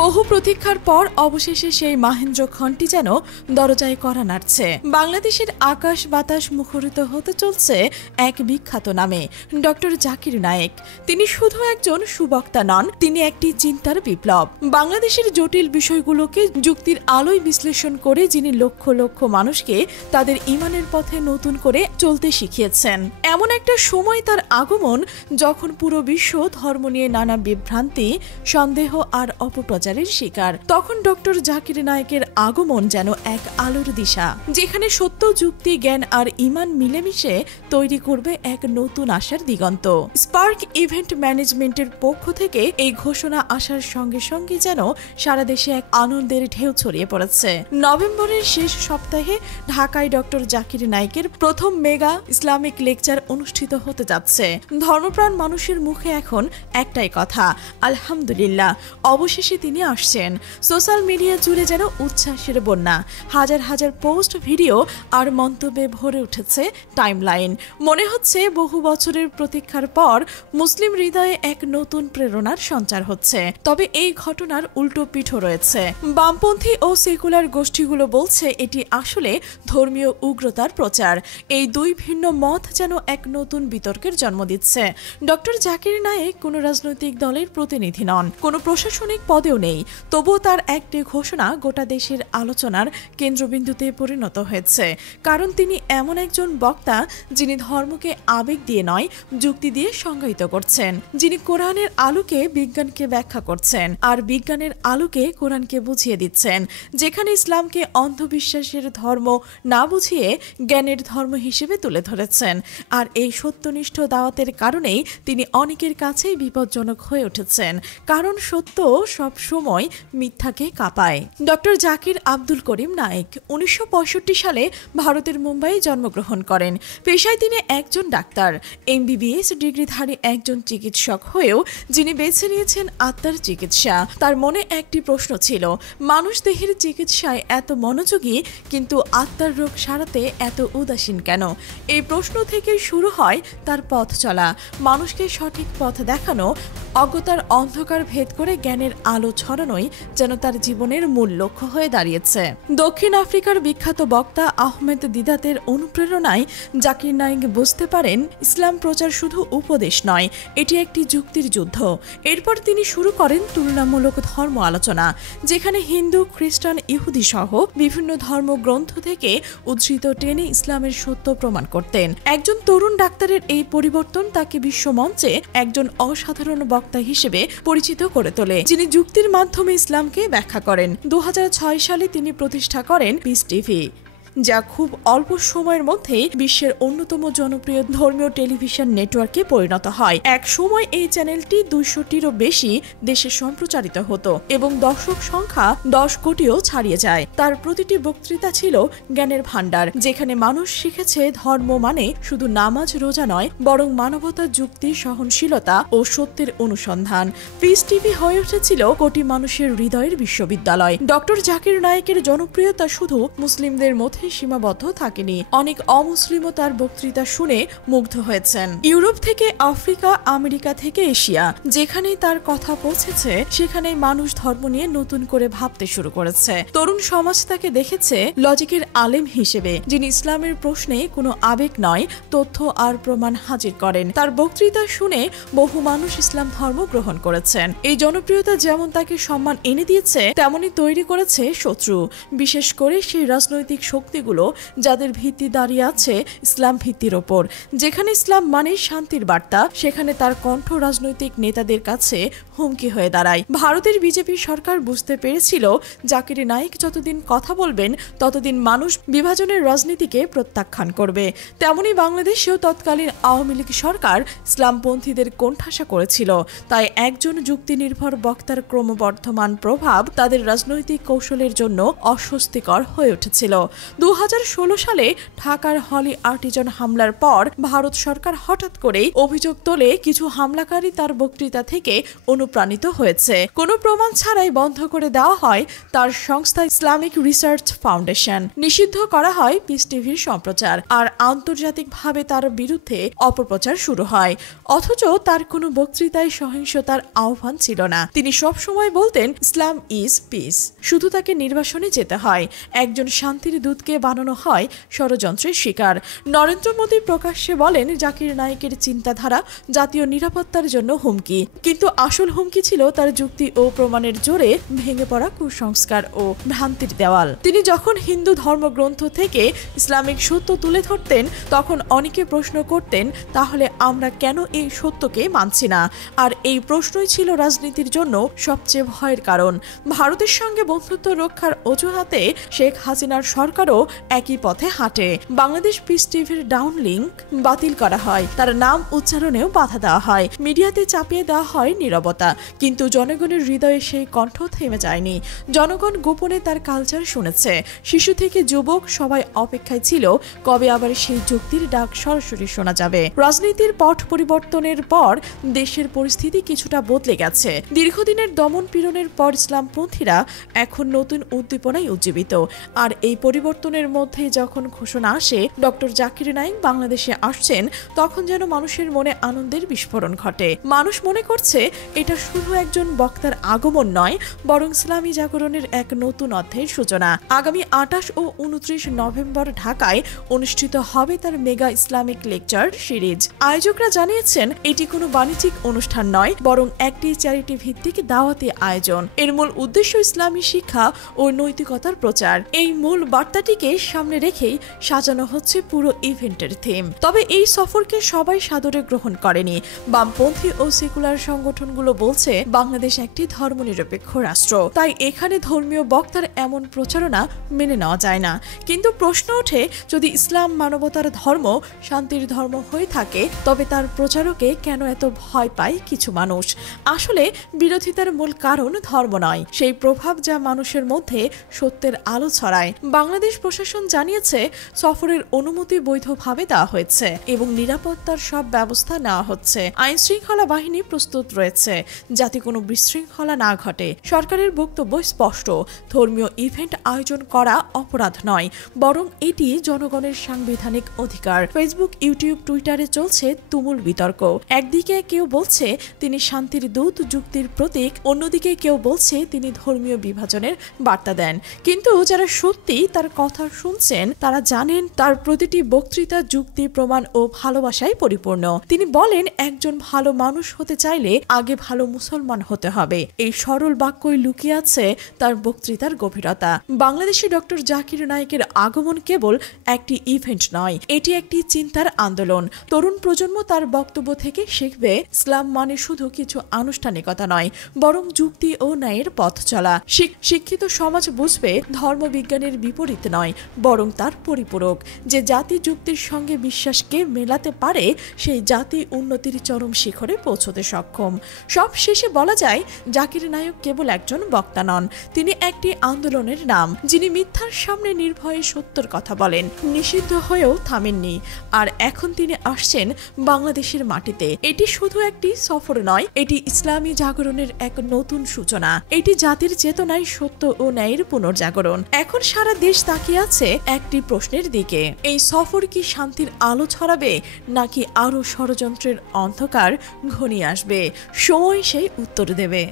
বহু প্রতীক্ষার পর অবশেষে সেই মাহেন্দ্রক্ষণটি যেন দরজায় কড়া নাড়ছে। বাংলাদেশের আকাশ বাতাস মুখরিত হতে চলছে এক বিখ্যাত নামে, ডক্টর জাকির নায়েক। তিনি শুধু একজন সুবক্তা নন, তিনি একটি চিন্তার বিপ্লব। বাংলাদেশের জটিল বিষয়গুলোকে যুক্তির আলোয় বিশ্লেষণ করে যিনি লক্ষ লক্ষ মানুষকে তাদের ঈমানের পথে নতুন করে চলতে শিখিয়েছেন। এমন একটা সময় তার আগমন যখন পুরো বিশ্ব ধর্ম নিয়ে নানা বিভ্রান্তি, সন্দেহ আর অপপ্রচারের শিকার। তখন ডক্টর জাকির নায়েকের আগমন যেন এক আলোর দিশা, যেখানে সত্য, যুক্তি, জ্ঞান আর ঈমান মিলেমিশে তৈরি করবে এক নতুন আশার দিগন্ত। স্পার্ক ইভেন্ট ম্যানেজমেন্টের পক্ষ থেকে এই ঘোষণা আসার সঙ্গে সঙ্গে যেন সারা দেশে এক আনন্দের ঢেউ ছড়িয়ে পড়েছে। নভেম্বরের শেষ সপ্তাহে ঢাকায় ডক্টর জাকির নায়েকের প্রথম মেগা ইসলামিক লেকচার অনুষ্ঠিত হতে যাচ্ছে। ধর্মপ্রাণ মানুষের মুখে এখন একটাই কথা, আলহামদুলিল্লাহ, অবশেষে তিনি আসছেন। সোশ্যাল মিডিয়া জুড়ে যেন উচ্ছ্বাসের বন্যা, হাজার হাজার পোস্ট, ভিডিও আর মন্তব্যে ভরে উঠেছে টাইমলাইন। মনে হচ্ছে বহু বছরের প্রতীক্ষার পর মুসলিম হৃদয়ে এক নতুন প্রেরণার সঞ্চার হচ্ছে। তবে এই ঘটনার উল্টো পিঠও রয়েছে। বামপন্থী ও সেকুলার গোষ্ঠীগুলো বলছে এটি আসলে ধর্মীয় উগ্রতার প্রচার। এই দুই ভিন্ন মত যেন এক নতুন বিতর্কের জন্ম দিচ্ছে। ডক্টর জাকির নায়েক কোনো রাজনৈতিক দলের প্রতিনিধি নন, কোনো প্রশাসনিক পদেও নেই, তবুও তার একটি ঘোষণা গোটা দেশের আলোচনার কেন্দ্রবিন্দুতে পরিণত হয়েছে। কারণ তিনি এমন একজন বক্তা যিনি ধর্মকে আবেগ দিয়ে নয়, যুক্তি দিয়ে সংজ্ঞায়িত করছেন, যিনি কোরআনের আলোকে বিজ্ঞানকে ব্যাখ্যা করছেন আর বিজ্ঞানের আলোকে কোরআনকে বুঝিয়ে দিচ্ছেন, যেখানে ইসলামকে অন্ধবিশ্বাসের ধর্ম না বুঝিয়ে জ্ঞানের ধর্ম হিসেবে তুলে ধরেছেন। আর এই সত্যনিষ্ঠ দাওয়াতের কারণেই তিনি অনেকের কাছেই বিপজ্জনক হয়ে উঠেছেন, কারণ সত্য সব সময় মিথ্যাকে কাঁপায়। ডক্টর জাকির আব্দুল করিম নায়েক 1965 সালে ভারতের মুম্বাইয়ে জন্মগ্রহণ করেন। পেশায় তিনি একজন ডাক্তার, MBBS ডিগ্রিধারী একজন চিকিৎসক হয়েও যিনি বেছে নিয়েছেন আত্মার চিকিৎসা। তার মনে একটি প্রশ্ন ছিল, মানুষ দেহের চিকিৎসায় এত মনোযোগী কিন্তু আত্মার রোগ সারাতে এত উদাসীন কেন? এই প্রশ্ন থেকে শুরু হয় তার পথ চলা, মানুষকে সঠিক পথ দেখানো, অজ্ঞতার অন্ধকার ভেদ করে জ্ঞানের আলো ছড়ানোই যেন তার জীবনের মূল লক্ষ্য হয়ে দাঁড়িয়েছে। দক্ষিণ আফ্রিকার বিখ্যাত বক্তা আহমেদ দিদাতের অনুপ্রেরণায় জাকির নায়েক বুঝতে পারেন ইসলাম প্রচার শুধু উপদেশ নয়, এটি একটি যুক্তির যুদ্ধ। এরপর তিনি শুরু করেন তুলনামূলক ধর্ম আলোচনা, যেখানে হিন্দু, খ্রিস্টান, ইহুদি সহ বিভিন্ন ধর্মগ্রন্থ থেকে উদ্ধৃত টেনে ইসলামের সত্য প্রমাণ করতেন। একজন তরুণ ডাক্তারের এই পরিবর্তন তাকে বিশ্বমঞ্চে একজন অসাধারণ বক্তা হিসেবে পরিচিত করে তোলে, যিনি যুক্তির মাধ্যমে ইসলামকে ব্যাখ্যা করেন। 2006 সালে তিনি প্রতিষ্ঠা করেন পিস টিভি, যা খুব অল্প সময়ের মধ্যেই বিশ্বের অন্যতম জনপ্রিয় ধর্মীয় টেলিভিশন নেটওয়ার্কে পরিণত হয়। এক সময় এই চ্যানেলটি 200টিরও বেশি দেশে সম্প্রচারিত হতো এবং দর্শক সংখ্যা 10 কোটিও ছাড়িয়ে যায়। তার প্রতিটি বক্তৃতা ছিল জ্ঞানের ভাণ্ডার, যেখানে মানুষ শিখেছে ধর্ম মানে শুধু নামাজ রোজা নয়, বরং মানবতা, যুক্তি, সহনশীলতা ও সত্যের অনুসন্ধান। পিস টিভি হয়ে উঠেছিল কোটি মানুষের হৃদয়ের বিশ্ববিদ্যালয়। ডক্টর জাকির নায়েকের জনপ্রিয়তা শুধু মুসলিমদের মধ্যে সীমাবদ্ধ থাকেনি, অনেক অমুসলিমও তার বক্তৃতা শুনে মুগ্ধ হয়েছেন। ইউরোপ থেকে আফ্রিকা, আমেরিকা থেকে এশিয়া, যেখানে তার কথা পৌঁছেছে সেখানে মানুষ ধর্ম নিয়ে নতুন করে ভাবতে শুরু করেছে। তরুণ সমাজ তাকে দেখেছে লজিকের আলেম হিসেবে, যিনি ইসলামের প্রশ্নে কোনো আবেগ নয়, তথ্য আর প্রমাণ হাজির করেন। তার বক্তৃতা শুনে বহু মানুষ ইসলাম ধর্ম গ্রহণ করেছেন। এই জনপ্রিয়তা যেমন তাকে সম্মান এনে দিয়েছে, তেমনি তৈরি করেছে শত্রু, বিশেষ করে সেই রাজনৈতিক শক্তিগুলো যাদের ভিত্তি দাঁড়িয়ে আছে ইসলাম ভিত্তির ওপর। যেখানে ইসলাম মানে শান্তির বার্তা, সেখানে তার কণ্ঠ রাজনৈতিক নেতাদের কাছে হুমকি হয়ে দাঁড়ায়। ভারতের বিজেপি সরকার বুঝতে পেরেছিল জাকির নায়েক যতদিন কথা বলবেন ততদিন মানুষ বিভাজনের রাজনীতিকে প্রত্যাখ্যান করবে। তেমনি বাংলাদেশেও তৎকালীন আওয়ামী লীগ সরকার ইসলামপন্থীদের কোণঠাসা করেছিল। তাই একজন যুক্তি নির্ভর বক্তার ক্রমবর্ধমান প্রভাব তাদের রাজনৈতিক কৌশলের জন্য অস্বস্তিকর হয়ে উঠেছিল। 2016 সালে ঢাকার হলি আর্টিজান হামলার পর ভারত সরকার হঠাৎ করেই অভিযোগ তোলে কিছু হামলাকারী তার বক্তৃতা থেকে অনুপ্রাণিত হয়েছে। কোনো প্রমাণ ছাড়াই বন্ধ করে দেওয়া হয় তার সংস্থা ইসলামিক রিসার্চ ফাউন্ডেশন, নিষিদ্ধ করা হয় পিস টিভির সম্প্রচার, আর আন্তর্জাতিকভাবে তার বিরুদ্ধে অপপ্রচার শুরু হয়। অথচ তার কোনো বক্তৃতায় সহিংসতার আহ্বান ছিল না। তিনি সবসময় বলতেন ইসলাম ইজ পিস। শুধু তাকে নির্বাসনে যেতে হয়। একজন শান্তির দূতকে বানানো হয় ষড়যন্ত্রের শিকার। নরেন্দ্র মোদী প্রকাশ্যে বলেন জাকির নায়েকের চিন্তাধারা জাতীয় নিরাপত্তার জন্য হুমকি, কিন্তু আসল হুমকি ছিল তার যুক্তি ও প্রমাণের জোরে ভেঙে পড়া কুসংস্কার ও ভ্রান্তির দেওয়াল। তিনি যখন হিন্দু ধর্মগ্রন্থ থেকে ইসলামিক সত্য তুলে ধরতেন তখন অনেকে প্রশ্ন করতেন, তাহলে আমরা কেন এই সত্যকে মানছি না? আর এই প্রশ্নই ছিল রাজনীতির জন্য সবচেয়ে ভয়ের কারণ। ভারতের সঙ্গে বন্ধুত্ব রক্ষার অজুহাতে শেখ হাসিনার সরকারও একই পথে হাঁটে। বাংলাদেশ পিস টিভির ডাউন লিঙ্ক বাতিল করা হয়, তার নাম উচ্চারণেও বাধা দেওয়া হয়, মিডিয়াতে চাপিয়ে দেওয়া হয় নীরবতা। কিন্তু জনগণের হৃদয়ে সেই কণ্ঠ থেমে যায়নি। জনগণ গোপনে তার কালচার শুনেছে। শিশু থেকে যুবক সবাই অপেক্ষায় ছিল কবে আবার সেই যুক্তির ডাক সরাসরি শোনা যাবে। রাজনীতির পট পরিবর্তনের পর দেশের পরিস্থিতি কিছুটা বদলে গেছে। দীর্ঘদিনের দমন পীড়নের পর ইসলামপন্থীরা এখন নতুন উদ্দীপনায় উজ্জীবিত। আর এই পরিবর্তনের মধ্যে যখন ঘোষণা আসে ডক্টর জাকির নায়েক বাংলাদেশে আসছেন, তখন যেন মানুষের মনে আনন্দের বিস্ফোরণ ঘটে। মানুষ মনে করছে এটা শুধু একজন বক্তার আগমন নয়, বরং ইসলামী জাগরণের এক নতুন অধ্যায়ের সূচনা। আগামী 28 ও 29 নভেম্বর ঢাকায় অনুষ্ঠিত হবে তার মেগা ইসলামিক লেকচার সিরিজ। আয়োজকরা জানিয়েছেন এটি কোনো বাণিজ্যিক অনুষ্ঠান নয়, বরং একটি চ্যারিটি ভিত্তিক দাওয়াতি আয়োজন। এর মূল উদ্দেশ্য ইসলামী শিক্ষা ও নৈতিকতার প্রচার। এই মূল বার্তাটিকে সামনে রেখেই সাজানো হচ্ছে পুরো ইভেন্টের থিম। তবে এই সফরকে সবাই সাদরে গ্রহণ করেনি। বামপন্থী ও সেকুলার সংগঠনগুলো বলছে বাংলাদেশ একটি ধর্মনিরপেক্ষ রাষ্ট্র, তাই এখানে ধর্মীয় বক্তার এমন প্রচারণা মেনে নেওয়া যায় না। কিন্তু প্রশ্ন ওঠে, যদি ইসলাম মানবতার ধর্ম, শান্তির ধর্ম হয়ে থাকে, তবে তার প্রচারকে কেন এত ভয় পায় কিছু মানুষ? আসলে বিরোধিতার মূল কারণ ধর্ম নয়, সেই প্রভাব যা মানুষের মধ্যে সত্যের আলো ছড়ায়। বাংলাদেশ প্রশাসন জানিয়েছে সফরের অনুমতি বৈধভাবে দেওয়া হয়েছে এবং নিরাপত্তার সব ব্যবস্থা নেওয়া হচ্ছে। আইন শৃঙ্খলা বাহিনী প্রস্তুত রয়েছে যাতে কোনো বিশৃঙ্খলা না ঘটে। সরকারের বক্তব্য স্পষ্ট, ধর্মীয় ইভেন্ট আয়োজন করা অপরাধ নয়, বরং এটি জনগণের সাংবিধানিক অধিকার। ফেসবুক, ইউটিউব, টুইটারে চলছে তুমুল বিতর্ক। একদিকে কেউ বলছে তিনি শান্তির দূত, যুক্তির প্রতীক, অন্যদিকে কেউ বলছে তিনি ধর্মীয় বিভাজনের বার্তা দেন। কিন্তু যারা সত্যি তার কথা শুনছেন তারা জানেন তার প্রতিটি বক্তৃতা যুক্তি, প্রমাণ ও ভালোবাসায় পরিপূর্ণ। তিনি বলেন একজন ভালো মানুষ হতে চাইলে আগে ভালো মুসলমান হতে হবে। এই সরল বাক্যই লুকিয়ে আছে তার বক্তৃতার গভীরতা। বাংলাদেশে ডক্টর জাকির নায়েকের আগমন কেবল একটি ইভেন্ট নয়, এটি একটি চিন্তার আন্দোলন। তরুণ প্রজন্ম তার বক্তব্য থেকে শিখবে ইসলাম মানে শুধু কিছু আনুষ্ঠানিকতা নয়, বরং যুক্তি ও ন্যায়ের পথ চলা। শিক্ষিত সমাজ বুঝবে ধর্মবিজ্ঞানের বিপরীত নয়, বরং তার পরিপূরক। যে জাতি যুক্তির সঙ্গে বিশ্বাসকে মেলাতে পারে, সেই জাতি উন্নতির চরম শিখরে পৌঁছতে সক্ষম। সব শেষে বলা যায় জাকির নায়েক কেবল একজন বক্তা নন, তিনি একটি আন্দোলনের নাম, যিনি মিথ্যার সামনে নির্ভয়ে সত্যের কথা বলেন, নিষিদ্ধ হয়েও থামেননি। আর এখন তিনি আসছেন বাংলাদেশের মাটিতে। এটি শুধু একটি সফর নয়, এটি ইসলামী জাগরণের এক নতুন সূচনা। এটি জাতির চেতনায় সত্য ও ন্যায়ের পুনর্জাগরণ। এখন সারা দেশ তাকিয়ে আছে একটি প্রশ্নের দিকে, এই সফর কি শান্তির আলো ছড়াবে নাকি আরো ষড়যন্ত্রের অন্ধকার ঘনিয়ে আসবে? সময় সেই উত্তর দেবে।